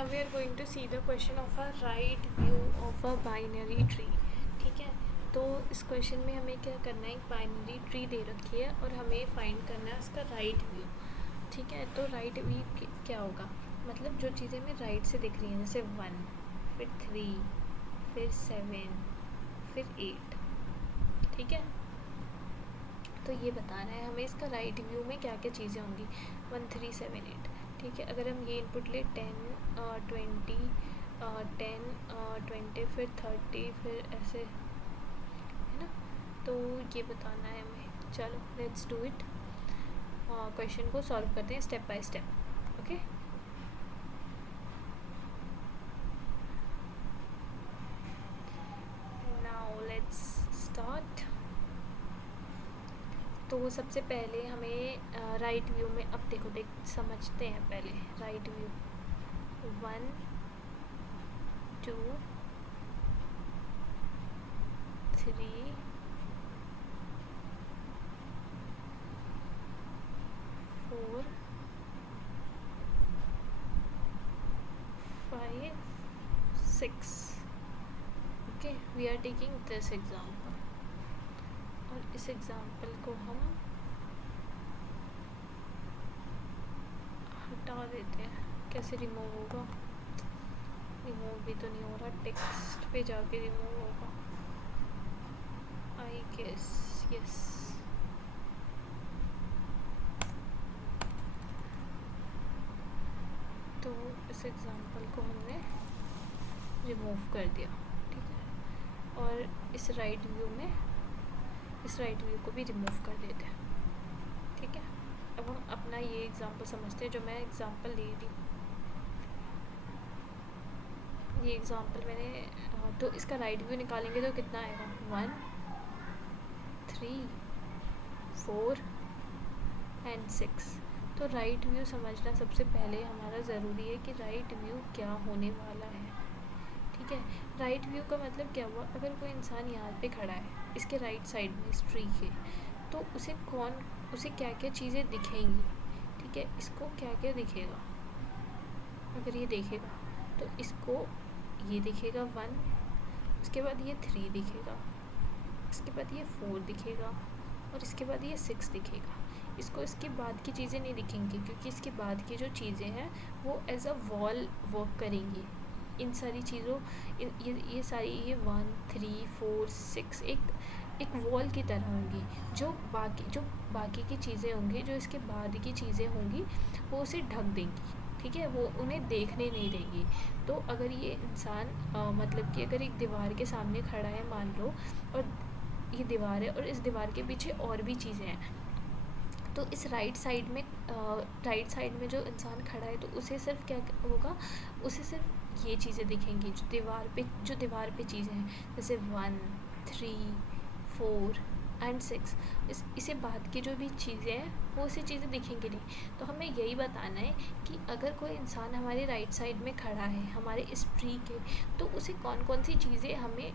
now we are going to see the question of a right view of a binary tree. ठीक है, तो इस question में हमें क्या करना है, एक बाइनरी ट्री दे रखी है और हमें फाइंड करना है उसका राइट व्यू. ठीक है, तो राइट व्यू क्या होगा, मतलब जो चीज़ें हमें राइट से दिख रही हैं, जैसे 1 फिर 3 फिर 7 फिर 8. ठीक है, तो ये बताना है हमें इसका राइट व्यू में क्या क्या चीज़ें होंगी. 1 3 7 8. ठीक है, अगर हम ये इनपुट ले 10 20 10 20 फिर 30 फिर ऐसे, है ना, तो ये बताना है हमें. चलो लेट्स डू इट. क्वेश्चन को सॉल्व करते हैं step by step. Okay, now let's start. तो सबसे पहले हमें राइट व्यू में, अब देखो समझते हैं पहले right view. 1 2 3 4 5 6. Okay, we are taking this example और इस एग्जाम्पल को हम हटा देते हैं. कैसे रिमूव होगा, रिमूव भी तो नहीं हो रहा, टेक्स्ट पे जाके रिमूव होगा आई गेस. यस, तो इस एग्जाम्पल को हमने रिमूव कर दिया. ठीक है, और इस राइट व्यू में, इस राइट व्यू को भी रिमूव कर देते हैं. ठीक है, अब हम अपना ये एग्जाम्पल समझते हैं जो मैं एग्जाम्पल ले रही हूँ. ये एग्जाम्पल मैंने, तो इसका राइट व्यू निकालेंगे तो कितना आएगा, 1 3 4 एंड 6. तो राइट व्यू समझना सबसे पहले हमारा ज़रूरी है कि राइट व्यू क्या होने वाला है. ठीक है, राइट व्यू का मतलब क्या हुआ, अगर कोई इंसान यहाँ पे खड़ा है इसके राइट साइड में इस ट्री के, तो उसे क्या क्या चीज़ें दिखेंगी. ठीक है, इसको क्या क्या दिखेगा, अगर ये देखेगा तो इसको ये दिखेगा 1, उसके बाद ये 3 दिखेगा, इसके बाद ये 4 दिखेगा और इसके बाद ये 6 दिखेगा. इसको इसके बाद की चीज़ें नहीं दिखेंगी क्योंकि इसके बाद की जो चीज़ें हैं वो एज अ वॉल वर्क करेंगी. इन सारी चीज़ों, ये सारी, ये 1 3 4 6 एक वॉल की तरह होंगी. जो बाकी की चीज़ें होंगी, जो इसके बाद की चीज़ें होंगी, वो उसे ढक देंगी. ठीक है, वो उन्हें देखने नहीं देंगी. तो अगर ये इंसान मतलब कि अगर एक दीवार के सामने खड़ा है मान लो, और ये दीवार है और इस दीवार के पीछे और भी चीज़ें हैं, तो इस राइट साइड में जो इंसान खड़ा है, तो उसे सिर्फ क्या होगा, उसे सिर्फ ये चीज़ें दिखेंगी जो दीवार पे चीज़ें हैं, जैसे 1 3 4 एंड 6. इसे बाद की जो भी चीज़ें हैं वो उसे चीज़ें दिखेंगी नहीं. तो हमें यही बताना है कि अगर कोई इंसान हमारे राइट साइड में खड़ा है हमारे इस ट्री के, तो उसे कौन कौन सी चीज़ें हमें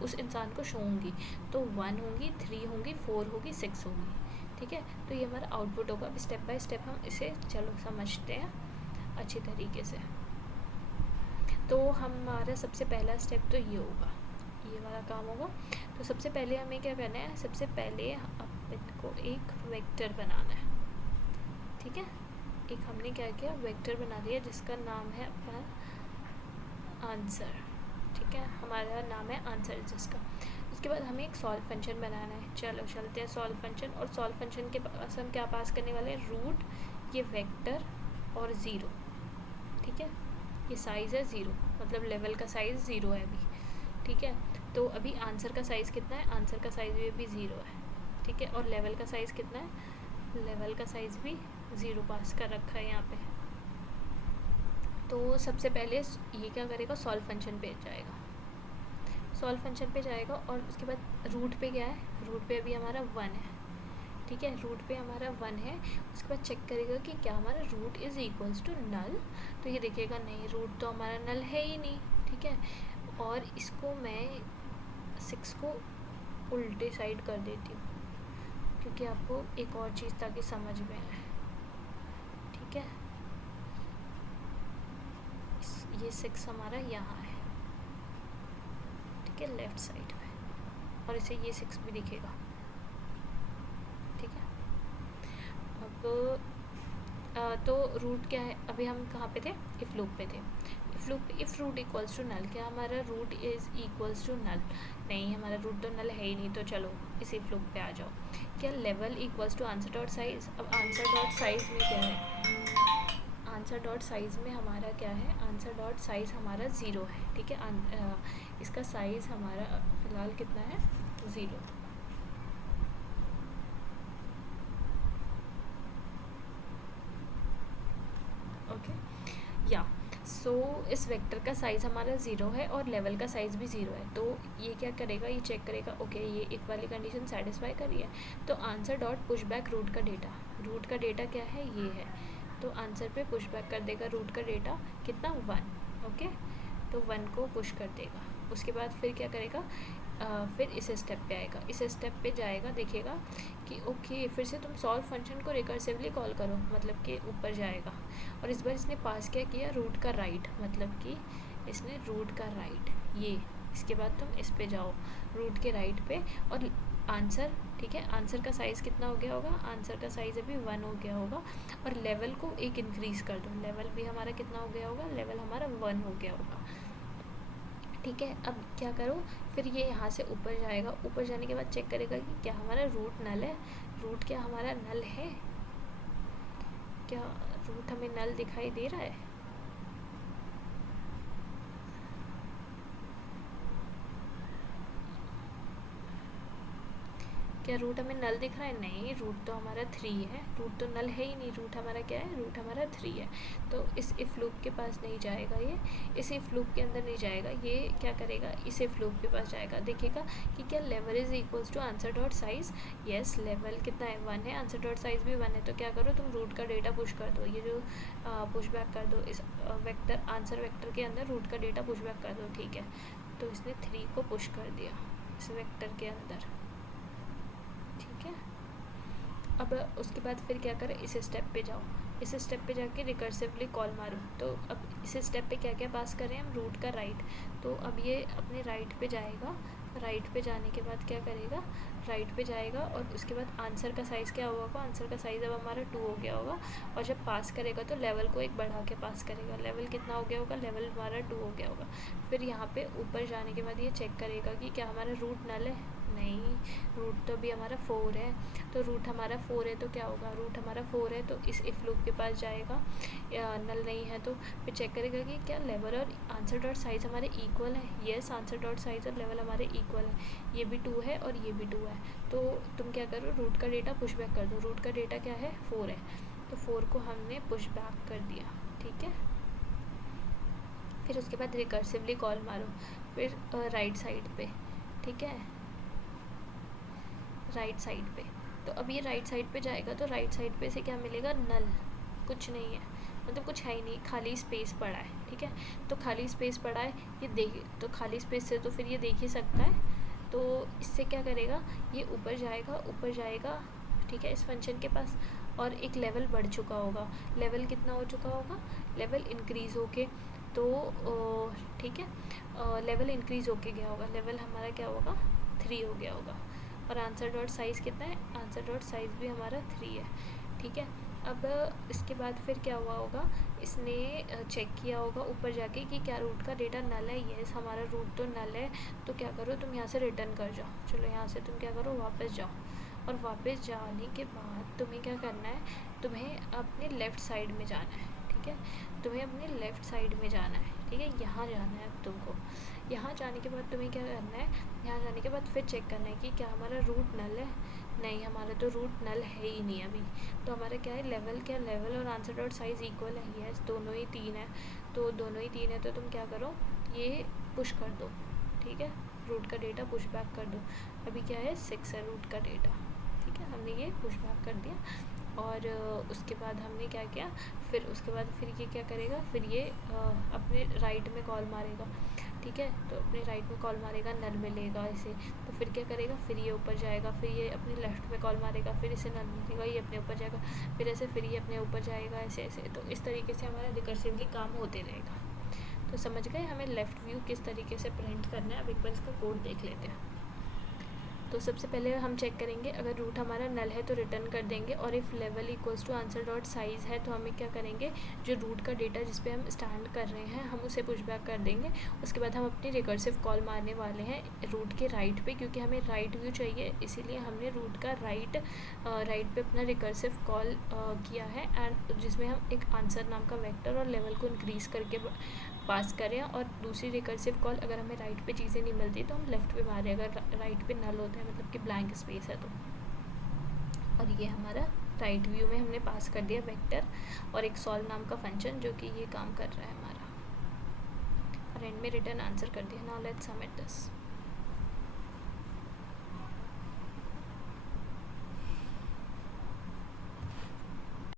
उस इंसान को शो होंगी. तो 1 होंगी, 3 होंगी, 4 होगी, 6 होंगी. ठीक है, तो ये हमारा आउटपुट होगा. स्टेप बाय स्टेप हम इसे चलो समझते हैं अच्छी तरीके से. तो हमारा सबसे पहला स्टेप तो ये होगा, ये वाला काम होगा. तो सबसे पहले हमें क्या करना है, सबसे पहले अपन को एक वेक्टर बनाना है. ठीक है, एक हमने क्या किया, वेक्टर बना दिया जिसका नाम है अपना आंसर. ठीक है, हमारा नाम है आंसर जिसका. उसके बाद हमें एक सॉल्व फंक्शन बनाना है. चलो चलते हैं सॉल्व फंक्शन. और सॉल्व फंक्शन के पास हम क्या पास करने वाले हैं, रूट, ये वेक्टर और 0. ठीक है, ये साइज़ है 0, मतलब लेवल का साइज़ 0 है अभी. ठीक है, तो अभी आंसर का साइज़ कितना है, आंसर का साइज़ भी अभी 0 है. ठीक है, और लेवल का साइज़ कितना है, लेवल का साइज़ भी 0 पास कर रखा है यहाँ पे. तो सबसे पहले ये क्या करेगा, सॉल्व फंक्शन पे जाएगा. सॉल्व फंक्शन पे जाएगा और उसके बाद रूट पे क्या है, रूट पे अभी हमारा 1 है. ठीक है, रूट पे हमारा 1 है. उसके बाद चेक करेगा कि क्या हमारा root is equals to null. तो ये देखेगा नहीं, रूट तो हमारा नल है ही नहीं. ठीक है, और इसको मैं 6 को उल्टे साइड कर देती हूँ क्योंकि आपको एक और चीज़ ताकि समझ में आए. ठीक है, ये 6 हमारा यहाँ है, ठीक है, लेफ़्ट साइड में, और इसे ये 6 भी दिखेगा, ठीक है। अब तो रूट क्या है, अभी हम कहाँ पे थे, इफ़ लूप पे थे। If root equals to null, क्या हमारा root is equals to null? नहीं, हमारा रूट तो नल है ही नहीं, तो चलो इस इफ़ लूप पे आ जाओ। क्या level equals to answer dot size? अब आंसर डॉट साइज़ में क्या है, आंसर डॉट साइज़ में हमारा क्या है, आंसर डॉट साइज़ हमारा 0 है, ठीक है। इसका साइज़ हमारा फ़िलहाल कितना है, 0। ओके, या सो इस वेक्टर का साइज़ हमारा 0 है और लेवल का साइज़ भी 0 है, तो ये क्या करेगा, ये चेक करेगा, ओके ये इफ़ वाली कंडीशन सेटिस्फाई कर रही है, तो answer dot push back root का डेटा क्या है, ये है, तो आंसर पे पुश बैक कर देगा रूट का डेटा कितना, 1। ओके, तो 1 को पुश कर देगा। उसके बाद फिर क्या करेगा, फिर इस स्टेप पे आएगा, इस स्टेप पे जाएगा, देखेगा कि ओके फिर से तुम सॉल्व फंक्शन को रिकर्सिवली कॉल करो, मतलब कि ऊपर जाएगा, और इस बार इसने पास क्या किया, रूट का राइट, मतलब कि इसने रूट का राइट ये, इसके बाद तुम इस पे जाओ रूट के राइट पे, और आंसर, ठीक है, आंसर का साइज़ कितना हो गया होगा, आंसर का साइज़ अभी 1 हो गया होगा, और लेवल को एक इंक्रीज़ कर दो, लेवल भी हमारा कितना हो गया होगा, लेवल हमारा 1 हो गया होगा, ठीक है। अब क्या करो, फिर ये यहाँ से ऊपर जाएगा, ऊपर जाने के बाद चेक करेगा कि क्या हमारा रूट नल है, रूट क्या हमारा नल है, क्या रूट हमें नल दिखाई दे रहा है, क्या रूट हमें नल दिख रहा है, नहीं, रूट तो हमारा 3 है, रूट तो नल है ही नहीं, रूट हमारा क्या है, रूट हमारा 3 है, तो इस इफ़ लूप के पास नहीं जाएगा, ये इस इफ़ लूप के अंदर नहीं जाएगा, ये क्या करेगा, इस इफ़ लूप के पास जाएगा, देखेगा कि क्या level is equals to answer dot size, yes level कितना है, 1 है, आंसर डॉट साइज़ भी 1 है, तो क्या करो तुम रूट का डेटा पुश कर दो, ये जो पुश बैक कर दो इस वेक्टर, आंसर वेक्टर के अंदर रूट का डेटा पुश बैक कर दो, ठीक है, तो इसने 3 को पुश कर दिया इस वेक्टर के अंदर, ठीक है। अब उसके बाद फिर क्या करें, इस स्टेप पे जाओ, इस स्टेप पे जाके रिकर्सिवली कॉल मारो, तो अब इस स्टेप पे क्या क्या पास करें हम, रूट का राइट, तो अब ये अपने राइट पे जाएगा, राइट पे जाने के बाद क्या करेगा, राइट पे जाएगा, और उसके बाद आंसर का साइज़ क्या होगा, आंसर का साइज़ अब हमारा 2 हो गया होगा, और जब पास करेगा तो लेवल को एक बढ़ा के पास करेगा, लेवल कितना हो गया होगा, लेवल हमारा 2 हो गया होगा, फिर यहाँ पे ऊपर जाने के बाद ये चेक करेगा कि क्या हमारा रूट नल है, नहीं, रूट तो अभी हमारा 4 है, तो रूट हमारा 4 है तो क्या होगा, रूट हमारा 4 है तो इस इफ़ लूप के पास जाएगा, नल नहीं है तो फिर चेक करेगा कि क्या लेवल और आंसर डॉट साइज़ हमारे इक्वल है, येस आंसर डॉट साइज़ और लेवल हमारे इक्वल है, ये भी 2 है और ये भी 2 है, तो तुम क्या करो, रूट का डेटा पुश बैक कर दो, रूट का डेटा क्या है, 4 है, तो 4 को हमने पुश बैक कर दिया, ठीक है। फिर उसके बाद रिकर्सिवली कॉल मारो, फिर राइट साइड पे, ठीक है, राइट साइड पे, तो अब ये राइट साइड पे जाएगा, तो राइट साइड पे से क्या मिलेगा, नल, कुछ नहीं है, मतलब कुछ है ही नहीं, खाली स्पेस पड़ा है, ठीक है, तो खाली स्पेस पड़ा है, ये देख, तो खाली स्पेस से तो फिर ये देख ही सकता है, तो इससे क्या करेगा, ये ऊपर जाएगा, ठीक है, इस फंक्शन के पास, और एक लेवल बढ़ चुका होगा, लेवल कितना हो चुका होगा, लेवल इंक्रीज़ होके, तो ठीक है, लेवल इंक्रीज़ होके गया होगा, लेवल हमारा क्या होगा, 3 हो गया होगा, और आंसर डॉट साइज़ कितना है, आंसर डॉट साइज़ भी हमारा 3 है, ठीक है। अब इसके बाद फिर क्या हुआ होगा, इसने चेक किया होगा ऊपर जाके कि क्या रूट का डेटा नल है, येस हमारा रूट तो नल है, तो क्या करो तुम यहाँ से रिटर्न कर जाओ, चलो यहाँ से तुम क्या करो, वापस जाओ, और वापस जाने के बाद तुम्हें क्या करना है, तुम्हें अपने लेफ़्ट साइड में जाना है, ठीक है, तुम्हें अपने लेफ़्ट साइड में जाना है, ठीक है, यहाँ जाना है अब तुमको, यहाँ जाने के बाद तुम्हें क्या करना है, यहाँ जाने के बाद फिर चेक करना है कि क्या हमारा रूट नल है, नहीं हमारा तो रूट नल है ही नहीं अभी, तो हमारा क्या है, लेवल क्या, लेवल और आंसर डॉट साइज़ इक्वल है, यस दोनों ही 3 है, तो दोनों ही 3 है, तो तुम क्या करो, ये पुश कर दो, ठीक है, रूट का डेटा पुश बैक कर दो, अभी क्या है, 6 है रूट का डेटा, ठीक है, हमने ये पुश बैक कर दिया, और उसके बाद हमने क्या किया, फिर उसके बाद फिर ये क्या करेगा, फिर ये अपने राइट में कॉल मारेगा, ठीक है, तो अपने राइट में कॉल मारेगा, नल में लेगा इसे, तो फिर क्या करेगा, फिर ये ऊपर जाएगा, फिर ये अपने लेफ़्ट में कॉल मारेगा, फिर इसे नल मिलेगा, ये अपने ऊपर जाएगा, फिर ऐसे फिर ये अपने ऊपर जाएगा, ऐसे ऐसे, तो इस तरीके से हमारा रिकर्सिवली काम होते रहेगा, तो समझ गए हमें लेफ़्ट व्यू किस तरीके से प्रिंट करना है। अब एक बार इसका कोड देख लेते हैं। तो सबसे पहले हम चेक करेंगे, अगर रूट हमारा नल है तो रिटर्न कर देंगे, और if level equals to answer dot size है तो हमें क्या करेंगे, जो रूट का डेटा जिस पे हम स्टैंड कर रहे हैं हम उसे पुशबैक कर देंगे। उसके बाद हम अपनी रिकर्सिव कॉल मारने वाले हैं रूट के राइट पे, क्योंकि हमें राइट व्यू चाहिए, इसीलिए हमने रूट का राइट पे अपना रिकर्सिव कॉल किया है, एंड जिसमें हम एक आंसर नाम का वेक्टर और लेवल को इंक्रीज़ करके पास करें। और दूसरी रिकर्सिव कॉल अगर हमें राइट पे चीज़ें नहीं मिलती तो हम लेफ़्ट पे मारें, अगर राइट पे नल होता है मतलब कि ब्लैंक स्पेस है तो। और ये हमारा राइट व्यू में हमने पास कर दिया वेक्टर और एक सॉल्व नाम का फंक्शन जो कि ये काम कर रहा है हमारा, और एंड में रिटर्न आंसर कर दिया। Now let's submit this.